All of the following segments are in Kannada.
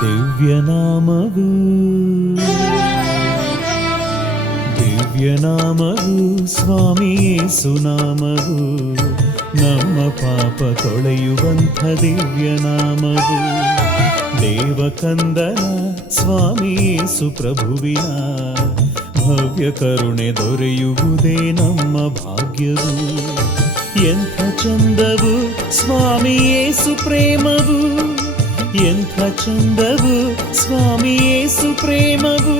ದಿವ್ಯನಾಮವು ದಿವ್ಯನಾಮವು ಸ್ವಾಮಿ ಯೇಸು ನಾಮವು, ನಮ್ಮ ಪಾಪ ತೊಳೆಯುವಂಥ ದಿವ್ಯನಾಮವು. ದೇವಕಂದನ ಸ್ವಾಮಿ ಯೇಸು ಪ್ರಭುವಿನ ಭವ್ಯ ಕರುಣೆ ದೊರೆಯುವುದೇ ನಮ್ಮ ಭಾಗ್ಯವು. ಎಂಥ ಚಂದವು ಸ್ವಾಮಿ ಯೇಸು ಪ್ರೇಮವು, ಎಂಥ ಚಂದವು ಸ್ವಾಮಿ ಯೇಸು ಪ್ರೇಮವು.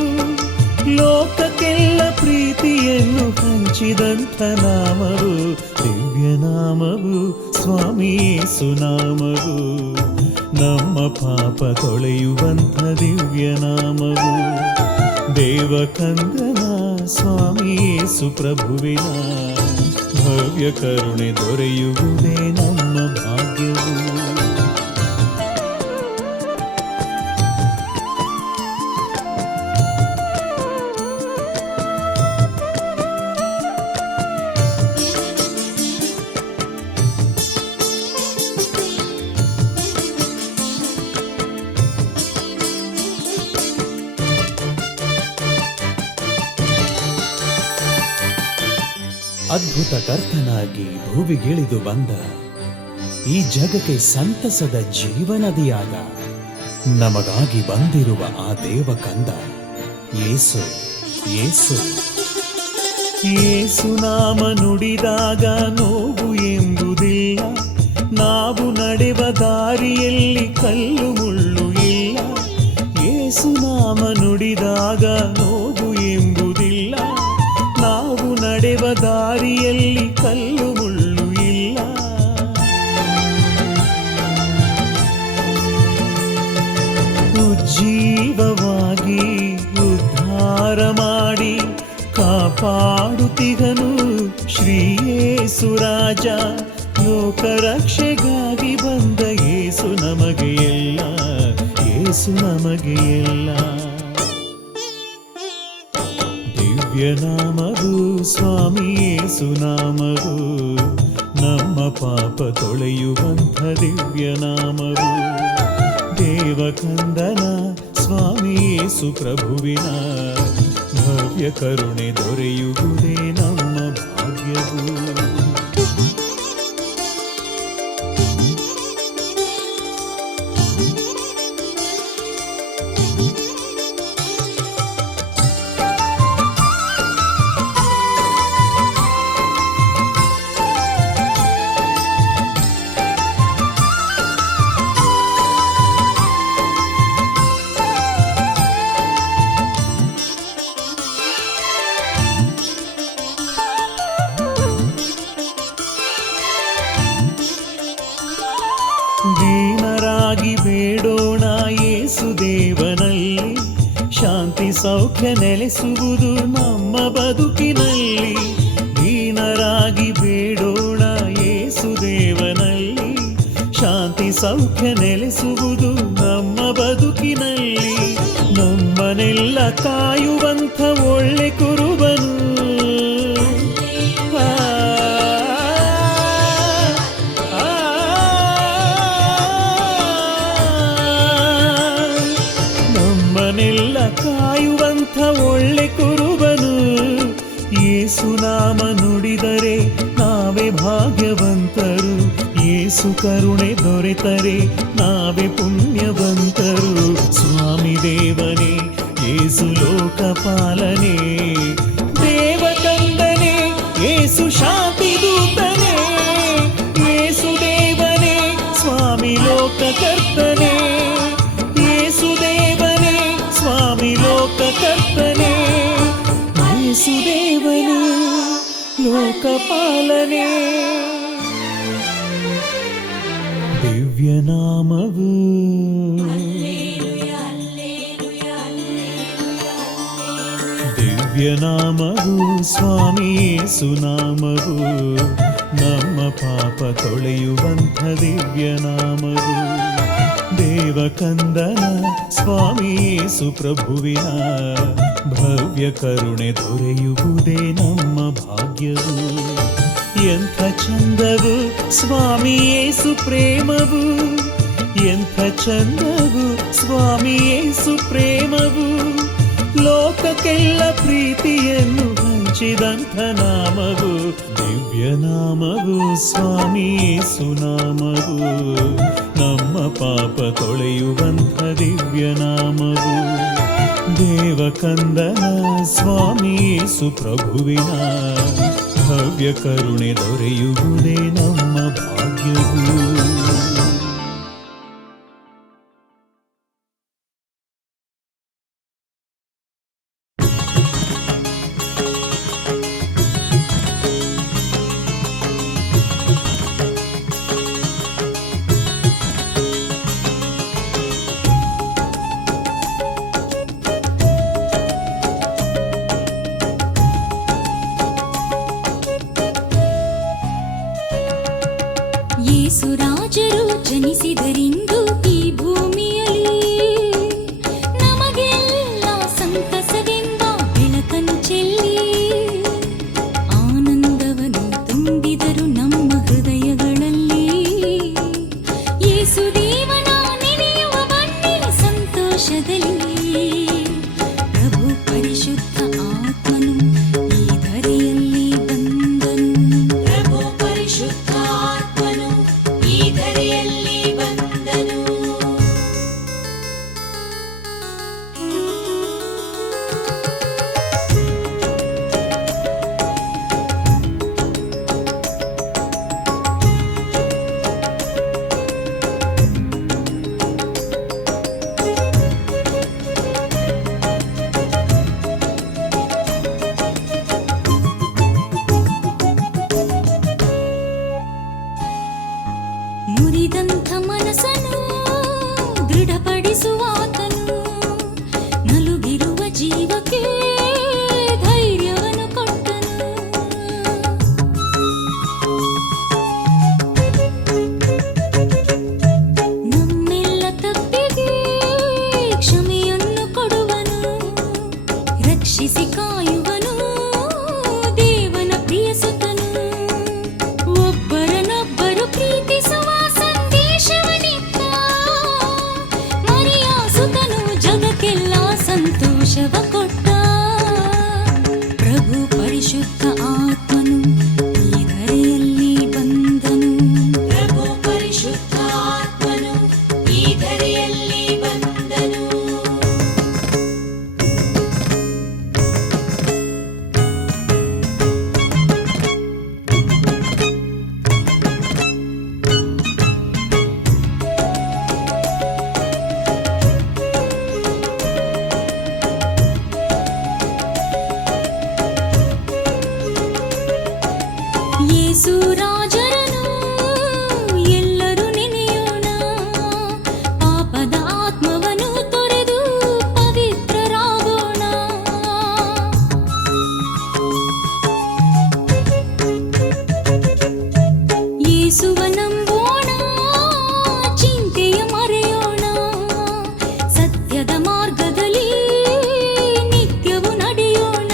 ಲೋಕಕ್ಕೆಲ್ಲ ಪ್ರೀತಿಯನ್ನು ಹಂಚಿದಂಥ ನಾಮವು ದಿವ್ಯನಾಮವು ಸ್ವಾಮಿ ಯೇಸು ನಾಮವು, ನಮ್ಮ ಪಾಪ ತೊಳೆಯುವಂಥ ದಿವ್ಯನಾಮವು. ದೇವಕಂದನ ಸ್ವಾಮಿ ಯೇಸು ಪ್ರಭುವಿನ ಭವ್ಯ ಕರುಣೆ ದೊರೆಯುವುದೇ ನಮ್ಮ ಭಾಗ್ಯವು. ಅದ್ಭುತ ಕರ್ತನಾಗಿ ಭೂವಿಗಿಳಿದು ಬಂದ, ಈ ಜಗಕ್ಕೆ ಸಂತಸದ ಜೀವನದಿಯಾದ, ನಮಗಾಗಿ ಬಂದಿರುವ ಆ ದೇವಕಂದ ಯೇಸು. ಯೇಸು ಯೇಸು ನಾಮ ನುಡಿದಾಗ ನೋವು ಎಂಬುದಿಲ್ಲ, ನಾವು ನಡೆವ ದಾರಿಯಲ್ಲಿ ಕಲ್ಲು ಮುಳ್ಳು ಇಲ್ಲ. ಯೇಸು ನಾಮ ನುಡಿದಾಗ ನೋವು ಎಂಬುದಿಲ್ಲ, ನಾವು ನಡೆವ ದಾರಿಯಲ್ಲಿ ಕಲ್ಲು ಮುಳ್ಳು ಇಲ್ಲ. ಉಜ್ಜೀವವಾಗಿ ಉದ್ಧಾರ ಮಾಡಿ ಕಾಪಾಡುತ್ತಿಗನು ಶ್ರೀ ಯೇಸು ರಾಜ. ಲೋಕ ರಕ್ಷೆಗಾಗಿ ಬಂದ ಯೇಸು ನಮಗೆ ಎಲ್ಲ, ಯೇಸು ನಮಗೆ ಎಲ್ಲ. ದಿವ್ಯನಾಮವು ಸ್ವಾಮಿ ಯೇಸು ನಾಮವು, ನಮ್ಮ ಪಾಪ ತೊಳೆಯುವಂಥ ದಿವ್ಯನಾಮವು. ದೇವಕಂದನ ಸ್ವಾಮಿ ಯೇಸು ಪ್ರಭುವಿನ ಭವ್ಯ ಕರುಣೆ ದೊರೆಯುವುದೇ ನಮ್ಮ ಭಾಗ್ಯವು. ದೀನರಾಗಿ ಬೇಡೋಣ ಯೇಸು ದೇವನಲ್ಲಿ, ಶಾಂತಿ ಸೌಖ್ಯ ನೆಲೆಸುವುದು ನಮ್ಮ ಬದುಕಿನಲ್ಲಿ. ದೀನರಾಗಿ ಬೇಡೋಣ ಯೇಸು ದೇವನಲ್ಲಿ, ಶಾಂತಿ ಸೌಖ್ಯ ನೆಲೆಸುವುದು ನಮ್ಮ ಬದುಕಿನಲ್ಲಿ. ನಮ್ಮನೆಲ್ಲ ಕಾಯುವಂಥ ಒಳ್ಳೆ ಕುರುಬನು, ನಮ್ಮನೆಲ್ಲ ಕಾಯುವಂಥ ಒಳ್ಳೆ ಕುರುಬನು. ಯೇಸು ನಾಮ ನುಡಿದರೆ ನಾವೇ ಭಾಗ್ಯವಂತರು, ಯೇಸು ಕರುಣೆ ದೊರೆತರೆ ನಾವೇ ಪುಣ್ಯವಂತರು. ಸ್ವಾಮಿ ದೇವನೇ ಯೇಸು ಲೋಕಪಾಲನೆ, ದೇವಕಂದನೆ ಯೇಸು ಶಾಂತಿ ದೂತನೇ. ಯೇಸು ದೇವನೇ ಸ್ವಾಮಿ ಲೋಕಕರ್ತನೆ, ಯೇಸು ದೇವನೇ ಸ್ವಾಮಿ ಲೋಕಕರ್ತನೆ. ಯೇಸು ದೇವನೇ ಲೋಕಪಾಲನೆ. ದಿವ್ಯನಾಮವು ದಿವ್ಯನಾಮವು ಸ್ವಾಮಿ ಯೇಸುನಾಮವು, ನಮ್ಮ ಪಾಪ ತೊಳೆಯುವಂಥ ದಿವ್ಯನಾಮವು. ದೇವಕಂದನ ಸ್ವಾಮಿ ಯೇಸು ಪ್ರಭುವಿನ ಭವ್ಯ ಕರುಣೆ ದೊರೆಯುವುದೇ ನಮ್ಮ ಭಾಗ್ಯವು. ಎಂಥ ಚಂದವು ಸ್ವಾಮಿ ಯೇಸು ಪ್ರೇಮವು, ಎಂಥ ಚಂದವು ಸ್ವಾಮಿ ಯೇಸು ಪ್ರೇಮವು. ಲೋಕಕ್ಕೆಲ್ಲ ಪ್ರೀತಿಯನ್ನು ಹಂಚಿದಂಥ ನಾಮವು, ದಿವ್ಯನಾಮವು ಸ್ವಾಮಿ ಯೇಸು ನಾಮವು, ನಮ್ಮ ಪಾಪ ತೊಳೆಯುವಂಥ ದಿವ್ಯನಾಮವು. ದೇವಕಂದನ ಸ್ವಾಮಿ ಯೇಸು ಪ್ರಭುವಿನ ಭವ್ಯ ಕರುಣೆ ದೊರೆಯುವುದೇ ನಮ್ಮ ಭಾಗ್ಯವು. ಯೇಸುರಾಜರು ಜನಿಸಿದರಿಂದು ಈ ಭೂಮಿಯಲ್ಲಿ ನಮಗೆಲ್ಲ ಸಂತಸವೆಂಬ ಬೆಳಕನ್ನು ಚೆಲ್ಲಿ ಆನಂದವನ್ನು ತುಂಬಿದರು ನಮ್ಮ ಹೃದಯಗಳಲ್ಲಿ. ಯೇಸುದೇವನ ನೆನೆಯುವ ಬನ್ನಿ ಸಂತೋಷದಲ್ಲಿ. ಪ್ರಭು ಪರಿಶುದ್ಧ ಆತ್ಮನು ಈ ಧರೆಯಲ್ಲಿ ಬಂದನು. ಪ್ರಭು ಪರಿಶುದ್ಧ ಆತ್ಮನು ಈ ಧರೆಯಲ್ಲಿ ಬಂದನು. ಮುರಿದಂಥ ಮನಸ್ಸನ್ನು ದೃಢಪಡಿಸುವಾತನು, ನಲುಗಿರುವ ಜೀವಕ್ಕೆ ಧೈರ್ಯವನ್ನು ಕೊಟ್ಟನು. ನಮ್ಮೆಲ್ಲ ತಪ್ಪಿಗೆ ಕ್ಷಮೆಯನ್ನು ಕೊಡುವನು, ರಕ್ಷಿಸಿ ಕಾಯುವನು ದೇವನ ಪ್ರಿಯ ಸುತನು. ಒಬ್ಬರನ್ನೊಬ್ಬರು ಪ್ರೀತಿಸುವ ಸಂದೇಶವನಿತ್ತ ಮರಿಯ ಸುತನು ಜಗಕ್ಕೆಲ್ಲ ಸಂತೋಷವ ಕೊಟ್ಟ. ಪ್ರಭು ಪರಿಶುದ್ಧ ಆತ್ಮನು ಈ ಧರೆಯಲ್ಲಿ ಬಂದನು. ಪ್ರಭು ಪರಿಶುದ್ಧ ಆತ್ಮನು ಈ ಧರೆಯಲ್ಲಿ ಬಂದನು. ಯೇಸುರಾಜರನು ಎಲ್ಲರೂ ನೆನೆಯೋಣ, ಪಾಪದ ಆತ್ಮವನ್ನು ತೊರೆದು ಪವಿತ್ರರಾಗೋಣ. ಯೇಸುವ ನಂಬೋಣ, ಚಿಂತೆಯ ಮರೆಯೋಣ, ಸತ್ಯದ ಮಾರ್ಗದಲ್ಲಿ ನಿತ್ಯವೂ ನಡೆಯೋಣ.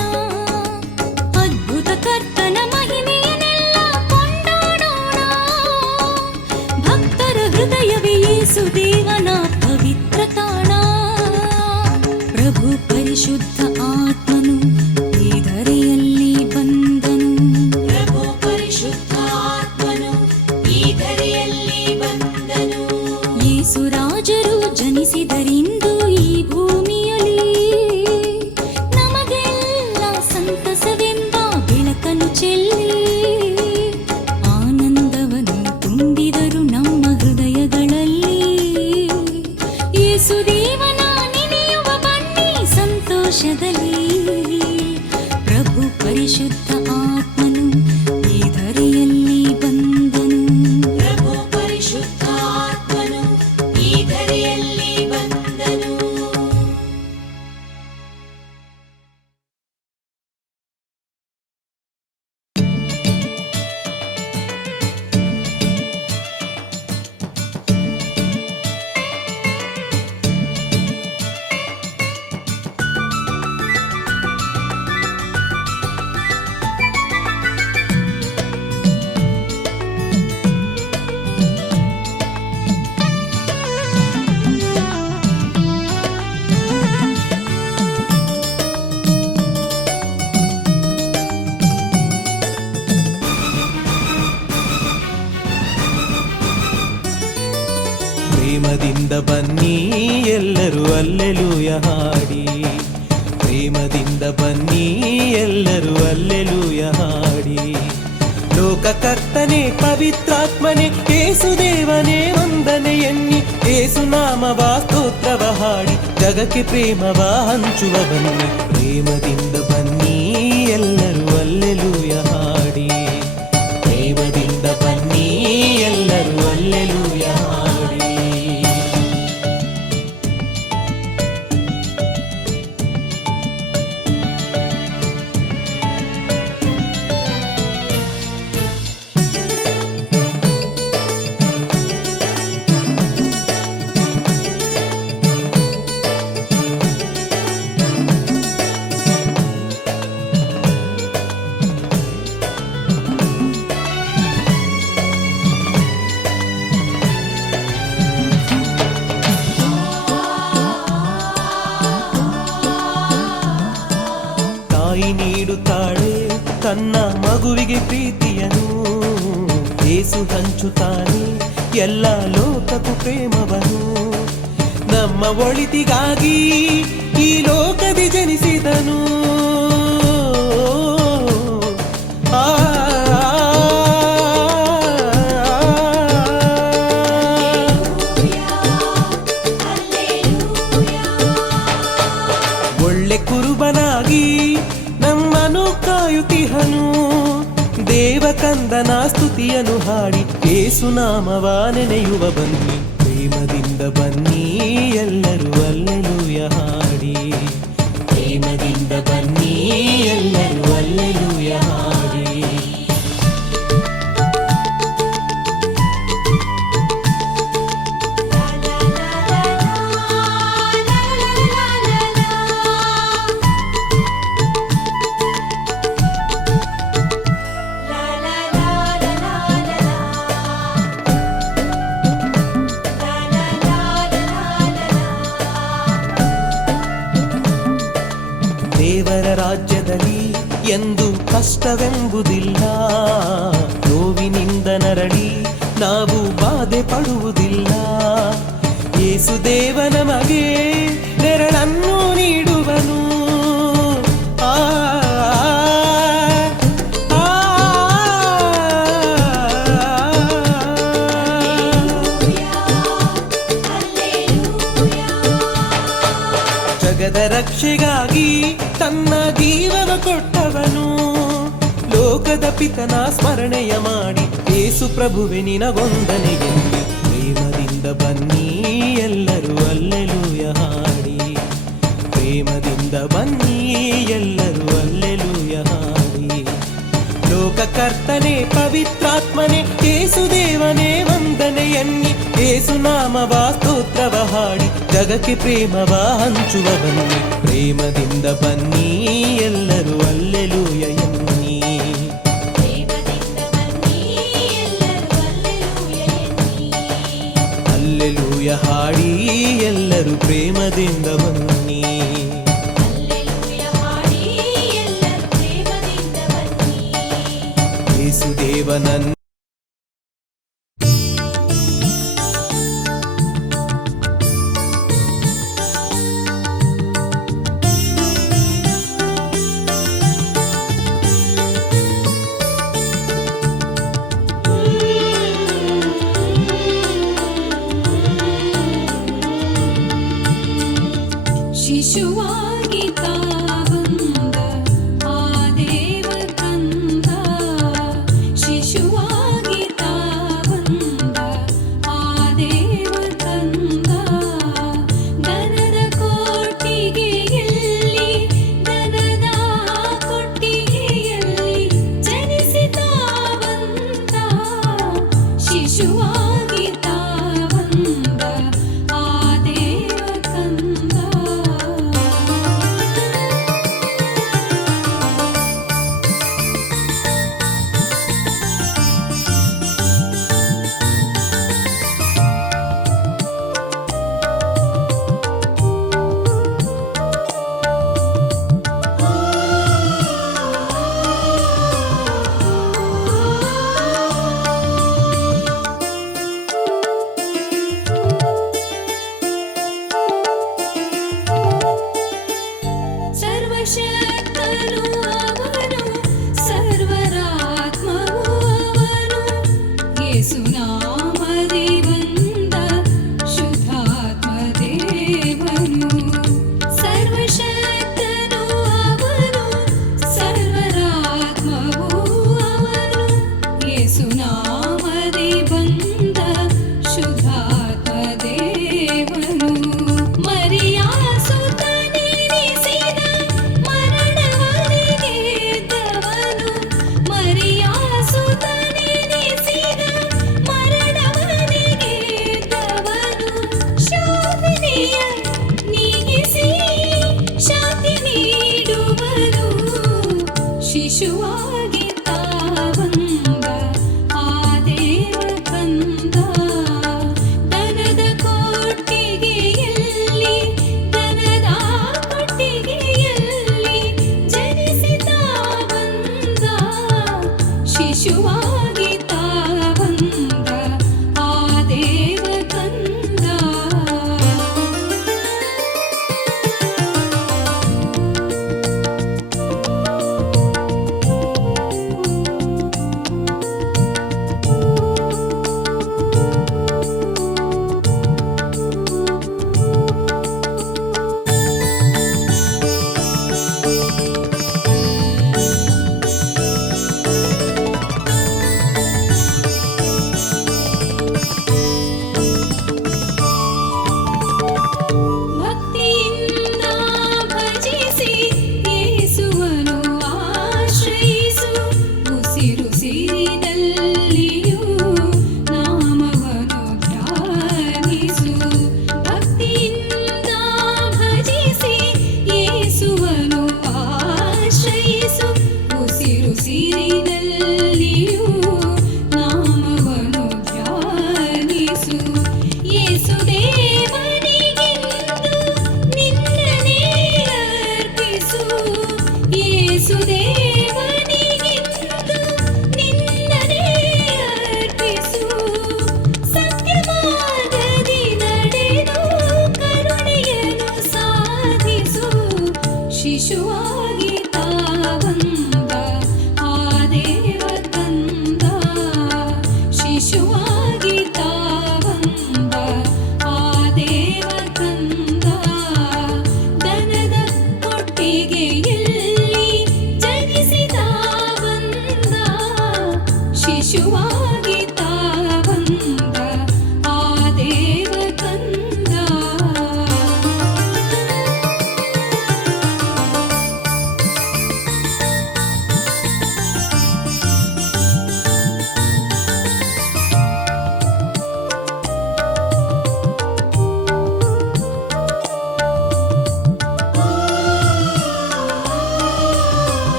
ಅದ್ಭುತ ಕರ್ತನ ಮಹಿಮೆಯನ್ನೆಲ್ಲ ಕೊಂಡಾಡೋಣ. ಭಕ್ತರ ಹೃದಯವೇ ಯೇಸು ದೇವನ ಪವಿತ್ರ ತಾಣ. ಪ್ರಭು ಪರಿಶುದ್ಧ ಆತ್ಮನು ಈ ಧರೆಯಲ್ಲಿ ಬಂದನು. ಪ್ರಭು ಪರಿಶುದ್ಧ ಆತ್ಮನು ಈ ಧರೆಯಲ್ಲಿ ಬಂದನು. ಯೇಸುರಾಜರು ಜನಿಸಿದರಿಂದು ಈ ಭೂಮಿಯಲ್ಲಿ ನಮಗೆಲ್ಲ ಸಂತಸವೆಂಬ ಬೆಳಕನ್ನು ಚೆಲ್ಲಿ ಆನಂದವನ್ನು ತುಂಬಿದರು ನಮ್ಮ ಹೃದಯಗಳಲ್ಲಿ. ಯೇಸುದೇವನ ನೆನೆಯುವ ಬನ್ನಿ ಸಂತೋಷದಲ್ಲಿ. ಪ್ರಭು ಪರಿಶುದ್ಧ ಆತ್ಮನು ಈ ಧರೆಯಲ್ಲಿ ಬಂದನು. ಪ್ರಭು ಪರಿಶುದ್ಧ ಆತ್ಮನು ಈ ಧರೆಯಲ್ಲಿ ಬಂದನು. ಪ್ರೇಮದಿಂದ ಬನ್ನಿ ಎಲ್ಲರೂ ಅಲ್ಲೆಲೂಯ ಹಾಡಿ, ಪ್ರೇಮದಿಂದ ಬನ್ನಿ ಎಲ್ಲರೂ ಅಲ್ಲೆಲೂಯ ಹಾಡಿ. ಲೋಕಕರ್ತನೆ ಪವಿತ್ರಾತ್ಮನೆ ಏಸುದೇವನೇ ವಂದನೆ ಎನ್ನಿ, ಏಸುನಾಮವ ಸ್ತೋತ್ರವ ಹಾಡಿ ಜಗಕ್ಕೆ ಪ್ರೇಮವ ಹಂಚುವ ಬನ್ನಿ. ಪ್ರೇಮದಿಂದ ಬನ್ನಿ ಎಲ್ಲರೂ ಅಲ್ಲೆಲೂಯ ಹಾಡಿ, ಪ್ರೇಮದಿಂದ ಬನ್ನಿ ಎಲ್ಲರೂ ಅಲ್ಲೆಲೂಯ ಹಾಡಿ. ತಾಯಿ ನೀಡುತ್ತಾಳೆ ತನ್ನ ಮಗುವಿಗೆ ಪ್ರೀತಿಯನು, ಏಸು ಹಂಚುತ್ತಾನೆ ಎಲ್ಲ ಲೋಕಕ್ಕೂ ಪ್ರೇಮವನು. ನಮ್ಮ ಒಳಿತಿಗಾಗಿ ಈ ಲೋಕದಿ ಜನಿಸಿದನು, ಆ ಒಳ್ಳೆ ಕುರುಬನಾಗಿ ನಮ್ಮನು ಕಾಯುತ್ತಿಹನು. ದೇವಕಂದನ ಸ್ತುತಿಯನ್ನು ಹಾಡಿ ಏಸುನಾಮವ ನೆನೆಯುವ ಬನ್ನಿ. ಪ್ರೇಮದಿಂದ ಬನ್ನಿ ಎಲ್ಲರೂ ಅಲ್ಲೆಲೂಯ ಹಾಡಿ, ಪ್ರೇಮದಿಂದ ಬನ್ನಿ ಎಲ್ಲರೂ ಅಲ್ಲೆಲೂಯ ಹಾಡಿ. ದೇವರ ರಾಜ್ಯದಲ್ಲಿ ಎಂದು ಕಷ್ಟವೆಂಬುದಿಲ್ಲ, ನೋವಿನಿಂದ ನರಳಿ ನಾವು ಬಾಧೆ ಪಡುವುದಿಲ್ಲ. ಯೇಸು ದೇವ ನಮಗೆ ನೆರಳನ್ನು ನೀಡುವನು. ಆ ಜಗದ ರಕ್ಷೆಗಾಗಿ ತನ್ನ ಜೀವನ ಕೊಟ್ಟವನು. ಲೋಕದ ಪಿತನ ಸ್ಮರಣೆಯ ಮಾಡಿ ಏಸು ಪ್ರಭುವೆ ನಿನಗೊಂದನೆಗೆಂದು. ಪ್ರೇಮದಿಂದ ಬನ್ನಿ ಎಲ್ಲರೂ ಅಲ್ಲೆಲೂಯ ಹಾಡಿ, ಪ್ರೇಮದಿಂದ ಬನ್ನಿ ಎಲ್ಲರೂ ಅಲ್ಲೆಲೂಯ ಹಾಡಿ. ಲೋಕಕರ್ತನೆ ಪವಿತ್ರಾತ್ಮನೆ ಏಸುದೇವನೇ ವಂದನೆ ಎನ್ನಿ, ಏಸುನಾಮವ ಸ್ತೋತ್ರವ ಹಾಡಿ ಜಗಕ್ಕೆ ಪ್ರೇಮವ ಹಂಚುವ ಬನ್ನಿ. ಪ್ರೇಮದಿಂದ ಬನ್ನಿ ಎಲ್ಲರೂ ಅಲ್ಲೆಲೂಯ ಎನ್ನಿ, ಅಲ್ಲೆಲೂಯ ಹಾಡಿ ಎಲ್ಲರೂ ಪ್ರೇಮದಿಂದ ಬನ್ನಿ. ಯೇಸುದೇವನನ್ನು ಶಿಶುವಾಗಿ ತಾವಂದ ಆ ದೇವ ತಂದ, ಶಿಶುವಾಗಿ ತಾವಂದ ಆ ದೇವ ತಂದ. ದನದ ಕೊಟ್ಟಿಗೆಯಲ್ಲಿ ದನದ ಕೊಟ್ಟಿಗೆಯಲ್ಲಿ ಜನಿಸಿತಾವಂತ, ಶಿಶುವಾಗಿ ತಾವಂದ ಆ ದೇವ ತಂದ. ದೇವನು ಸರ್ವಶಕ್ತನು ಅವನು ಸರ್ವರಾತ್ಮವು ಅವನು ಯೇಸುನಾಮದಿ ಬಂದ ಶುದ್ಧಾತ್ಮ ದೇವನು ಮರಿಯಾ ಸುತನೆನಿಸಿದ ಮರಣವನಿಗೆ ಗೆದ್ದವನು ಮರಿಯಾ ಸುತನೆನಿಸಿದ ಮರಣವನಿಗೆ ಗೆದ್ದವನು ಶೋಧನೆಯ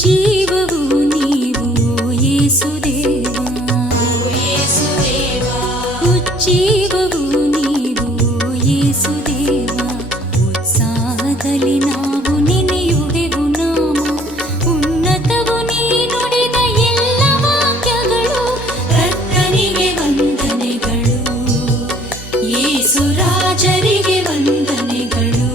ಉಜ್ಜೀವವು ನೀವು ಯೇಸುದೇವ ಉಜ್ಜೀವವು ನೀವು ಯೇಸುದೇವ ಉತ್ಸಾಹದಲ್ಲಿ ನಾವು ನೆನೆಯುವೆವು ನಾಮ ಉನ್ನತವು ನೀ ನುಡಿದ ಎಲ್ಲ ವಾಕ್ಯಗಳು ಕರ್ತನಿಗೆ ವಂದನೆಗಳು ಯೇಸು ರಾಜರಿಗೆ ವಂದನೆಗಳು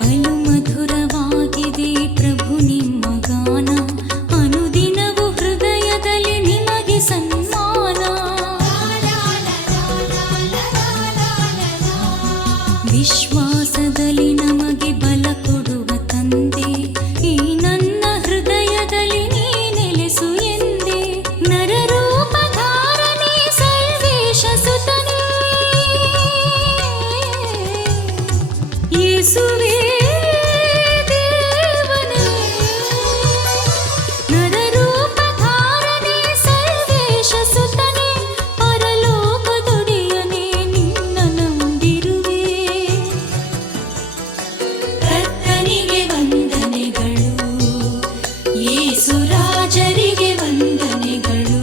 ಬಲು ಮಧುರವಾಗಿದೆ ಪ್ರಭು ನಿಮ್ಮ ಗಾನ ಅನುದಿನವೂ ಹೃದಯದಲ್ಲಿ ನಿಮಗೆ ಸನ್ಮಾನ ವಿಶ್ವಾಸದಲ್ಲಿ ನಮಗೆ ಬಲ ಕೊಡುವ ತಂದೆ ಈ ನನ್ನ ಹೃದಯದಲ್ಲಿ ನೀ ನೆಲೆಸು ಎಂದೆ ನರರೂಪಧಾರನೆ ಸರ್ವೇಶ ಸುತನೇ ಯೇಸುವೇ ದೇವನೇ ನರರೂಪಧಾರನೆ ಸರ್ವೇಶ ಸುತನೇ ಪರಲೋಕದೊಡೆಯನೇ ನಿನ್ನ ನಂಬಿರುವೆ ಕರ್ತನಿಗೆ ವಂದನೆಗಳು ಯೇಸು ರಾಜರಿಗೆ ವಂದನೆಗಳು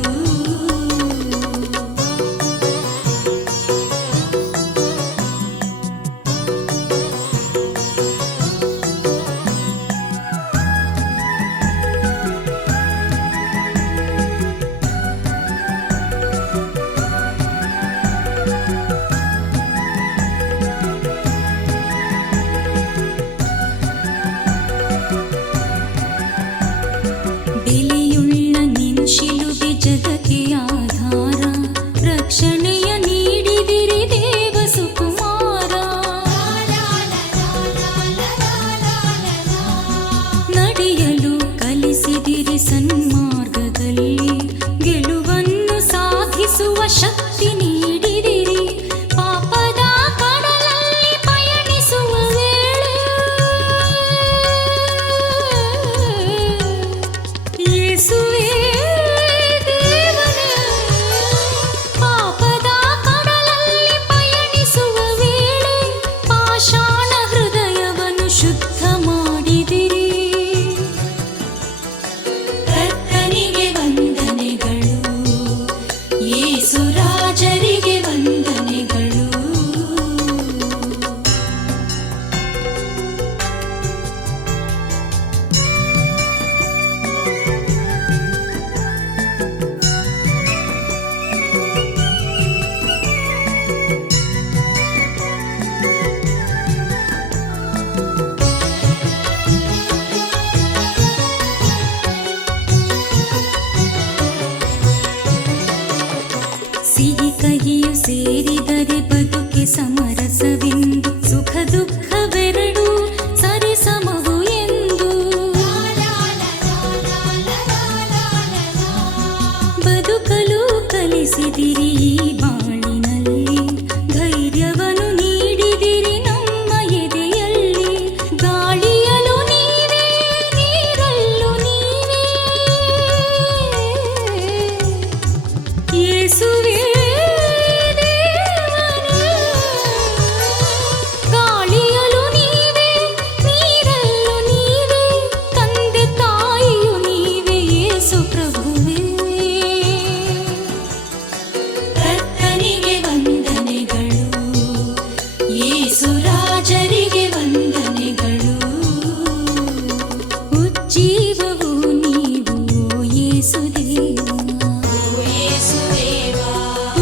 ಬೆಲೆಯುಳ್ಳ ನಿನ್ ಶಿಲುಬೆ ಜಗಕ್ಕೆ ಆಧಾರ ರಕ್ಷಣೆಯ ನೀಡಿದಿರಿ ದೇವ ಸುಕುಮಾರ ನಡೆಯಲು ಕಲಿಸಿದಿರಿ ಸನ್ಮಾರ್ಗದಲ್ಲಿ ಗೆಲುವನ್ನು ಸಾಧಿಸುವ ಶಕ್ತಿ ನೀಡಿದಿರಿ ಪಾಪದ ಕಡಲಲ್ಲಿ ಪಯಣಿಸುವ ವೇಳೆ ಯೇಸುವೇ ದೇವನೇ ಪಾಪದ ಕಡಲಲ್ಲಿ ಪಯಣಿಸುವ ವೇಳೆ ಪಾಷಾಣ ಹೃದಯವನ್ನು ಶುದ್ಧ ಮಾಡಿದಿರಿ ಕರ್ತನಿಗೆ ವಂದನೆಗಳು ಯೇಸು ರಾಜರಿಗೆ ವಂದನೆಗಳು ಸಿಹಿ ಕಹಿಯು ಸೇರಿದರೆ ಬದುಕೆ ಸಮರಸವೆಂದು ಸುಖ ದುಃಖವೆರಡು ಸರಿಸಮವು ಎಂದು ಬದುಕಲು ಕಲಿಸಿದಿರಿ ಈ ಬಾಳಿನಲ್ಲಿ ಧೈರ್ಯವನ್ನು ನೀಡಿದಿರಿ ನಮ್ಮ ಎದೆಯಲ್ಲಿ ಗಾಳಿಯಲು ನೀವೇ ನೀರಲ್ಲೂ ನೀವೇ ಯೇಸುವೇ ದೇವನೇ ಗಾಳಿಯಲು ನೀವೇ ನೀರಲ್ಲೂ ನೀವೇ ತಂದೆ ತಾಯಿಯು ನೀವೇ ಯೇಸು ಪ್ರಭುವೇ ಕರ್ತನಿಗೆ ವಂದನೆಗಳು ಯೇಸು ರಾಜರಿಗೆ ವಂದನೆಗಳು ಉಜ್ಜೀವವು ನೀವು ಯೇಸುದೇವ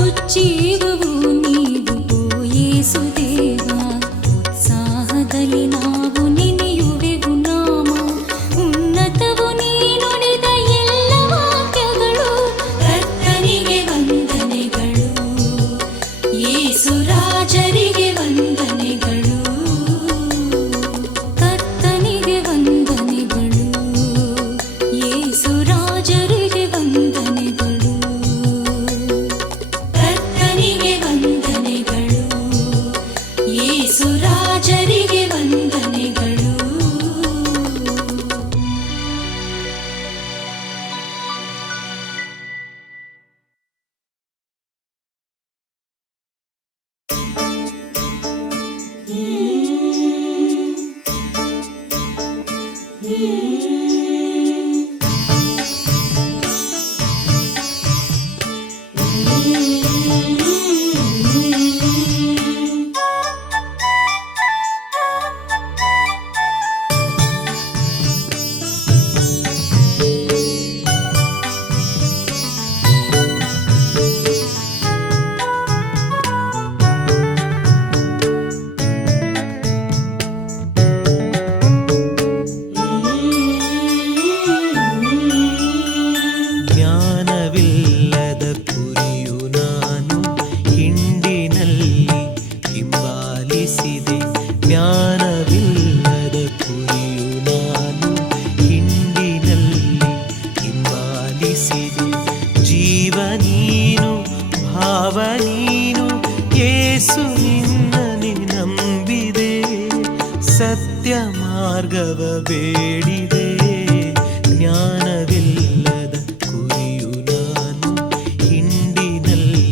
ಉಜ್ಜೀವವು ನೀವು ಯೇಸುದೇವ ಉತ್ಸಾಹದಲ್ಲಿ ನಾವು ನೆನೆಯುವೆವು ನಾಮ ಉನ್ನತವು ನೀ ನುಡಿದ ಎಲ್ಲ ವಾಕ್ಯಗಳು ಕರ್ತನಿಗೆ ವಂದನೆಗಳು ಯೇಸು ರಾಜರಿಗೆ ವಂದನೆಗಳು ಕರ್ತನಿಗೆ ವಂದನೆಗಳು ಜ್ಞಾನವಿಲ್ಲದ ಕುರಿಯು ನಾನು ಹಿಂಡಿನಲ್ಲಿ ಹಿಂಬಾಲಿಸಿದೆ. ಜ್ಞಾನವಿಲ್ಲದ ಕುರಿಯು ನಾನು ಹಿಂಡಿನಲ್ಲಿ ಹಿಂಬಾಲಿಸಿದೆ. ಜೀವ ನೀನು, ಭಾವ ನೀನು, ಯೇಸು ನಿನ್ನನೆ ನಂಬಿದೆ. ಸತ್ಯ ಮಾರ್ಗವ ಬೇಡಿದೆ. ಜ್ಞಾನವಿಲ್ಲದ ಕುರಿಯು ನಾನು ಹಿಂಡಿನಲ್ಲಿ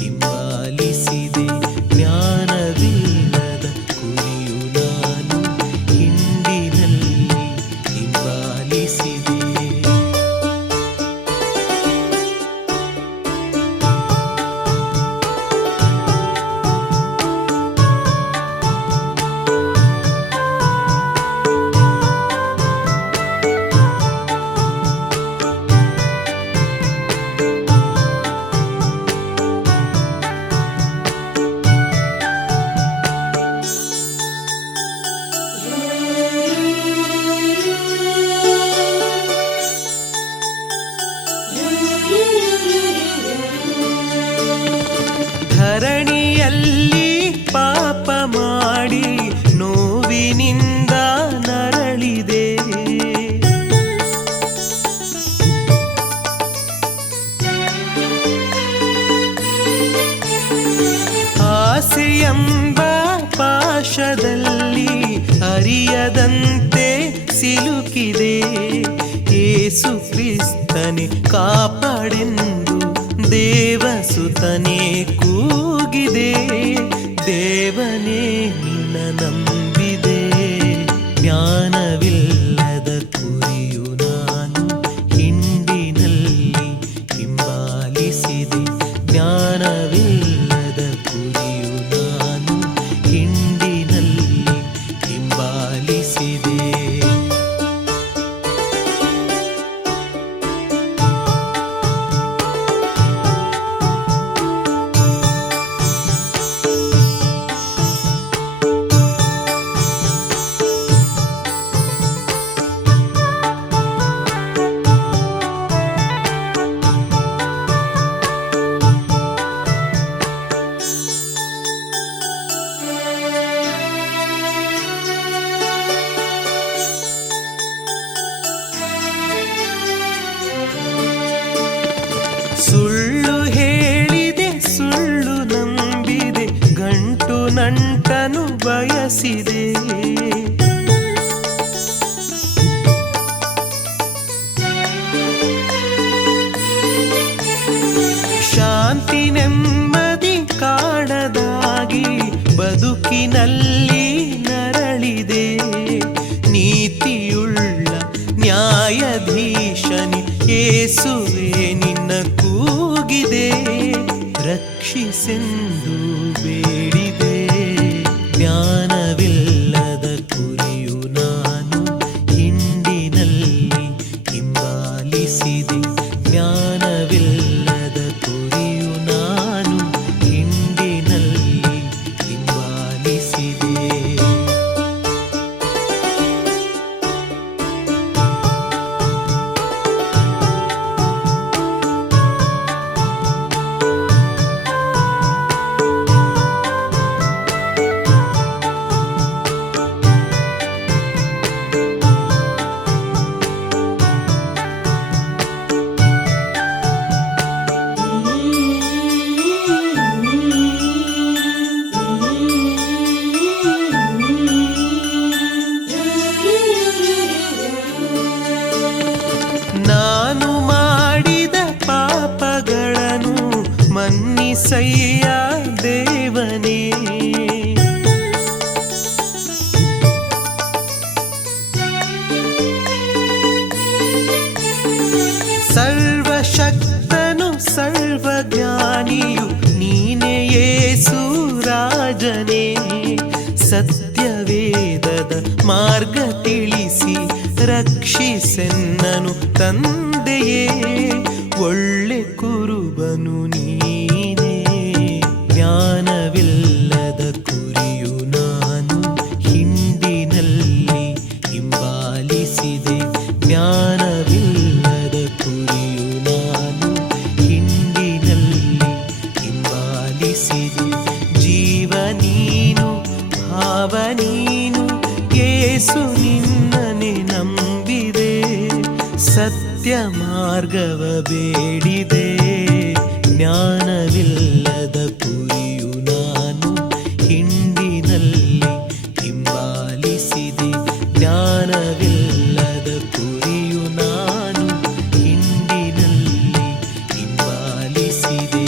ಹಿಂಬಾಲಿಸಿದೆ. ಜ್ಞಾನವಿಲ್ಲದ ಕುರಿಯು ನಾನು ಹಿಂಡಿನಲ್ಲಿ ಹಿಂಬಾಲಿಸಿದೆ. ಧರಣಿಯಲ್ಲಿ ಪಾಪ ಮಾಡಿ ನೋವಿನಿಂದ ನರಳಿದೆ. ಆಸೆಯೆಂಬ ಪಾಶದಲ್ಲಿ ಅರಿಯದಂತೆ ಸಿಲುಕಿದೆ. ಯೇಸು ಕ್ರಿಸ್ತನೇ ಕಾಪಾಡೆಂದು ದೇವಸುತನೇ ಕೂಗಿದೆ. ದೇವನೇ ನಿನ್ನ ನಂಬಿದೆ. ಜ್ಞಾನವಿಲ್ಲದ ಕುರಿಯು ನಾನು ಹಿಂಡಿನಲ್ಲಿ ಹಿಂಬಾಲಿಸಿದೆ. ಜ್ಞಾನವಿಲ್ಲದ ಕುರಿಯು ನಾನು ಹಿಂಡಿನಲ್ಲಿ ಹಿಂಬಾಲಿಸಿದೆ. ಸುಳ್ಳು ಹೇಳಿದೆ, ಸುಳ್ಳು ನಂಬಿದೆ, ಗಂಟು ನಂಟನು ಬಯಸಿದೆ. ಶಾಂತಿ ನೆಮ್ಮದಿ ಕಾಣದಾಗಿ ಬದುಕಿನಲ್ಲಿ ನರಳಿದೆ. ನೀತಿಯುಳ್ಳ ನ್ಯಾಯಾಧೀಶನೇ ಯೇಸುವೆ ನಿನ್ನ ಕೂಗಿದೆ. ರಕ್ಷಿಸೆಂದು ಬೇಡಿದೆ. ಜ್ಞಾನವಿಲ್ಲದ ಕುರಿಯು ನಾನು ಹಿಂಡಿನಲ್ಲಿ ಹಿಂಬಾಲಿಸಿದೆ. ಜ್ಞಾನವಿಲ್ಲದ ಕುರಿಯು ನಾನು ಹಿಂಡಿನಲ್ಲಿ ಹಿಂಬಾಲಿಸಿದೆ. ಮನ್ನಿಸಯ್ಯ ದೇವನೇ. ಸರ್ವಶಕ್ತನು ಸರ್ವಜ್ಞಾನಿಯು ನೀನೇ ಯೇಸು ರಾಜನೇ. ಸತ್ಯವೇದದ ಮಾರ್ಗ ತಿಳಿಸಿ ರಕ್ಷಿಸೆನ್ನನು ತಂದೆಯೇ. ಒಳ್ಳೆ ಕುರುಬನು ನೀನೇ, ಜ್ಞಾನವಿಲ್ಲದ ಕುರಿಯು ನಾನು ಹಿಂಡಿನಲ್ಲಿ ಹಿಂಬಾಲಿಸಿದೆ. ಜ್ಞಾನವಿಲ್ಲದ ಕುರಿಯು ನಾನು ಹಿಂಡಿನಲ್ಲಿ ಹಿಂಬಾಲಿಸಿದೆ. ಜೀವ ನೀನು, ಭಾವ ನೀನು, ಯೇಸು ನಿನ್ನನೆ ನಂಬಿದೆ. ಸತ್ಯ ಮಾರ್ಗವ ಬೇಡಿದೆ. ಜ್ಞಾನವಿಲ್ಲದ ಕುರಿಯು ನಾನು ಹಿಂಡಿನಲ್ಲಿ ಹಿಂಬಾಲಿಸಿದೆ. ಜ್ಞಾನವಿಲ್ಲದ ಕುರಿಯು ನಾನು ಹಿಂಡಿನಲ್ಲಿ ಹಿಂಬಾಲಿಸಿದೆ.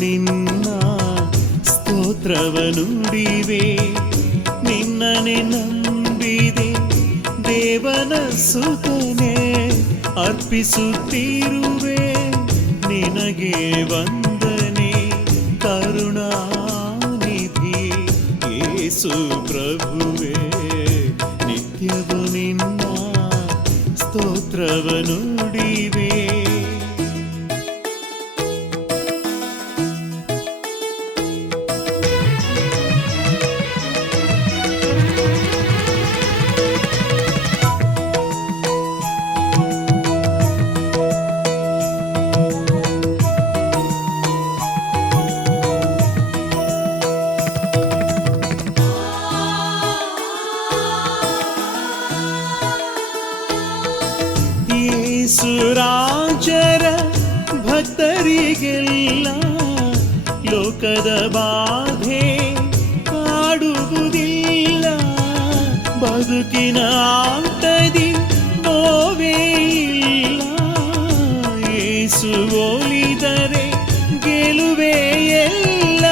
ನಿನ್ನ ಸ್ತೋತ್ರವ ನುಡಿವೆ ನಿನ್ನನೆ ನಂಬಿದೆ ದೇವನ ಸುತನೆ ಅರ್ಪಿಸುತ್ತಿರುವೆ ನಿನಗೆ ವಂದನೆ ಕರುಣಾನಿಧಿ ಯೇಸು ಪ್ರಭುವೇ ನಿತ್ಯವೂ ನಿನ್ನ ಸ್ತೋತ್ರವ ನುಡಿವೆ ಯೇಸುರಾಜರ ಭಕ್ತರಿಗೆಲ್ಲ ಲೋಕದ ಬಾಧೆ ಕಾಡುವುದಿಲ್ಲ ಬದುಕಿನ ಆಟದಿ ನೋವೇ ಇಲ್ಲ ಯೇಸು ಒಲಿದರೆ ಗೆಲುವೇ ಎಲ್ಲ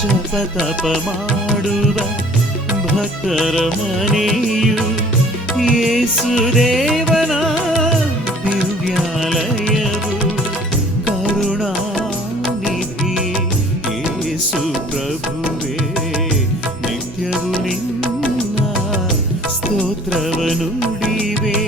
ಜಪ ತಪ ಮಾಡುವ ಭಕ್ತರ ಮನೆಯು ಯೇಸು ದೇವನ ದಿವ್ಯಾಲಯವು ಕರುಣಾನಿಧಿ ಯೇಸು ಪ್ರಭುವೇ ನಿತ್ಯವೂ ನಿನ್ನ ಸ್ತೋತ್ರವ ನುಡಿವೆ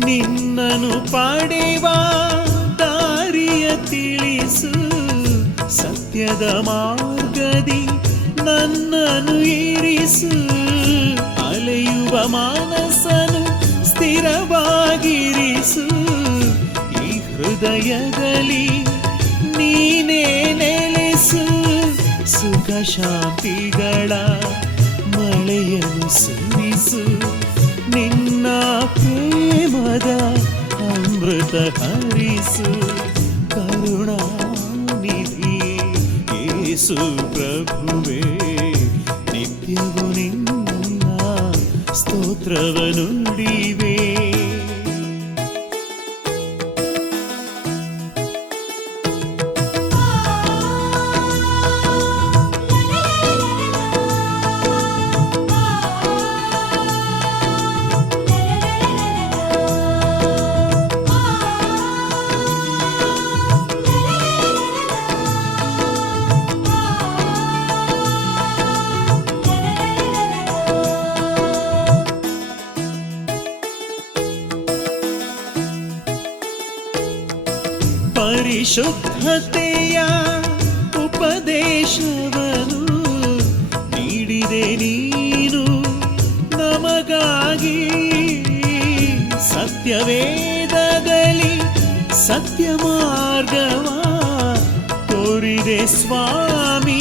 ನಿನ್ನನು ಪಡೆವ ದಾರಿಯ ತಿಳಿಸು ಸತ್ಯದ ಮಾರ್ಗದಿ ನನ್ನನು ಇರಿಸು ಅಲೆಯುವ ಮನಸ್ಸನ್ನು ಸ್ಥಿರವಾಗಿರಿಸು ಈ ಹೃದಯದಲ್ಲಿ ನೀನೇ ನೆಲೆಸು ಸುಖ ಶಾಂತಿಗಳ ಮಳೆಯನ್ನು ಸುರಿಸು ನಿನ್ನ ಪ್ರೇಮದ ಅಮೃತ ಹರಿಸು ಕರುಣಾನಿಧಿ ಯೇಸು ಪ್ರಭುವೇ ನಿತ್ಯವೂ ನಿನ್ನ ಸ್ತೋತ್ರವ ನುಡಿವೆ ಪರಿಶುದ್ಧತೆಯ ಉಪದೇಶವನು ನೀಡಿದೆ ನೀನು ನಮಗಾಗಿ ಸತ್ಯವೇದದಲ್ಲಿ ಸತ್ಯ ಮಾರ್ಗವ ತೋರಿದೆ ಸ್ವಾಮಿ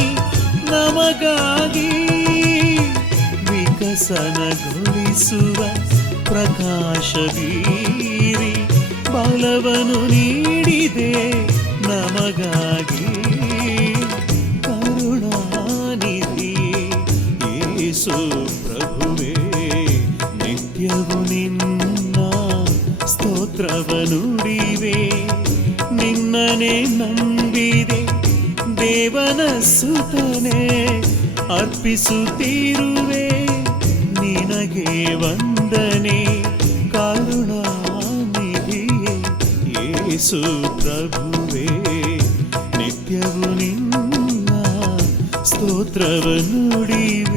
ನಮಗಾಗಿ ವಿಕಸನಗೊಳಿಸುವ ಪ್ರಕಾಶ ಬೀರಿ ಬಲವನ್ನು ನೀಡಿದೆ ನಮಗಾಗಿ ಕರುಣಾನಿಧಿ ಯೇಸು ಪ್ರಭುವೇ ನಿತ್ಯವೂ ನಿನ್ನ ಸ್ತೋತ್ರವ ನುಡಿವೆ ನಿನ್ನನೆ ನಂಬಿದೆ ದೇವನ ಸುತನೆ ಅರ್ಪಿಸುತ್ತಿರುವೆ ನಿನಗೆ ವಂದನೆ ಕರುಣಾನಿಧಿಯೇ ಯೇಸು ಪ್ರಭುವೇ ನಿತ್ಯವೂ ನಿನ್ನ ಸ್ತೋತ್ರವ ನುಡಿವೆ